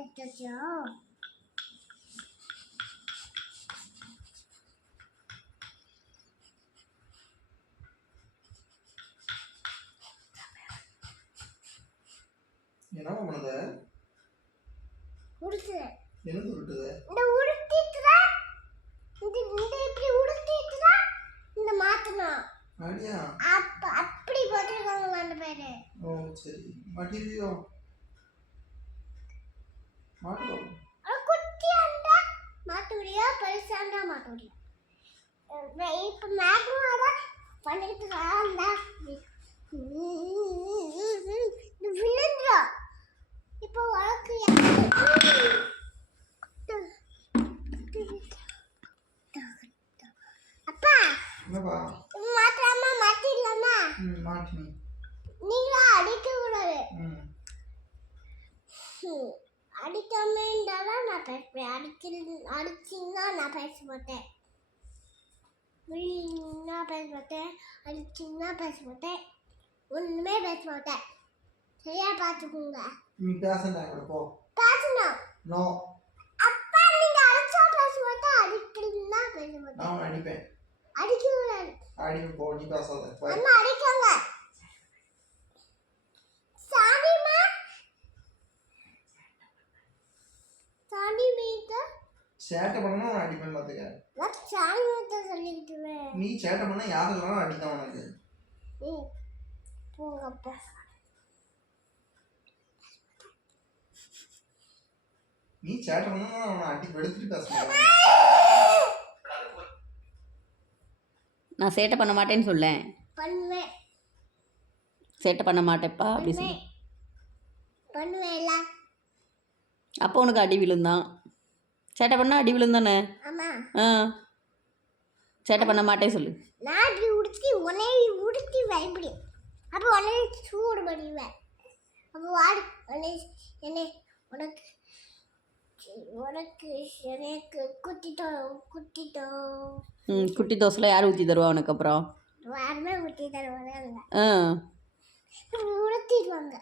அச்சச்சோ. என்ன பண்ணுத? உடுத்து. என்ன உருட்டுத? இந்த உடுத்திட்டுடா. இந்த இப்படி உடுத்திட்டுடா. இந்த மாத்தணும். அடியா. அப்படி போட்டுருக்காங்க அந்த பேரு. ஓ சரி. மாட்டியோ? மாட்டோ. குட்டியாண்டா மாட்ட முடியா, பெருசாண்டா மாட்ட முடியும். இப்ப மேக்னோட பண்ணிட்டு இருந்தா விழுந்துரா. இப்போ உனக்கு அப்பா என்னப்பா? மாட்டாமா மாட்டிடலாமா? மாட்டினி. நீங்க அடிக்க கூடாது. அடிக்காம இருந்தாலும் நான் பேசுவேன். அடிச்சிங்கன்னா நான் பேச மாட்டேன். விழின்னா பேச மாட்டேன். அடிச்சிங்கன்னா பேச மாட்டேன். ஒண்ணுமே பேச மாட்டேன். சரியா பார்த்துக்கோங்க. நீ பேசண்டா கூட போ. பேசணும். நோ. அப்பா நீங்க அடிச்சா பேச மாட்டேன். அடிக்கலன்னா பேச மாட்டேன். நான் அடிப்பேன். அடிக்க கூடாது. அடிப்பேன் போ. நீ பேசாத. அம்மா அடிக்காங்க. சாரிமா. சாரி மீட்ட. சேட்டை பண்ணா நான் அடிப்பேன் பாத்துக்க. நான் சாரி மீட்ட சொல்லிட்டுவேன். நீ சேட்டை பண்ணா யாரெல்லாம் அடிதான் உனக்கு. போங்க அப்பா. நீ சேட்டை பண்ணா நான் அடி வெடுத்துட்டு பேசுறேன். நான் சேட்டை பண்ண மாட்டேன்னு சொல்லேன். பண்ணுவேன். சேட்டை பண்ண மாட்டேப்பா அப்படி சொல்லு. பண்ணுவேல. அப்போ உனக்கு அடி விழுந்தான். சேட்டை பண்ணால் அடி விழுந்தானே? ஆமாம். சேட்டை பண்ண மாட்டேன் சொல்லு. நான் இப்படி உடனே உடுத்தி வைப்படி. அப்போ உடனே சூடு பண்ணிடுவேன். அப்போ வாடு என்னை உனக்கு எனக்கு குட்டிட்டோம். குட்டி தோசைலாம் யார் ஊற்றி தருவா உனக்கு அப்புறம்? யாருமே ஊற்றி தருவாங்க. ஆ உடுத்திடுவாங்க.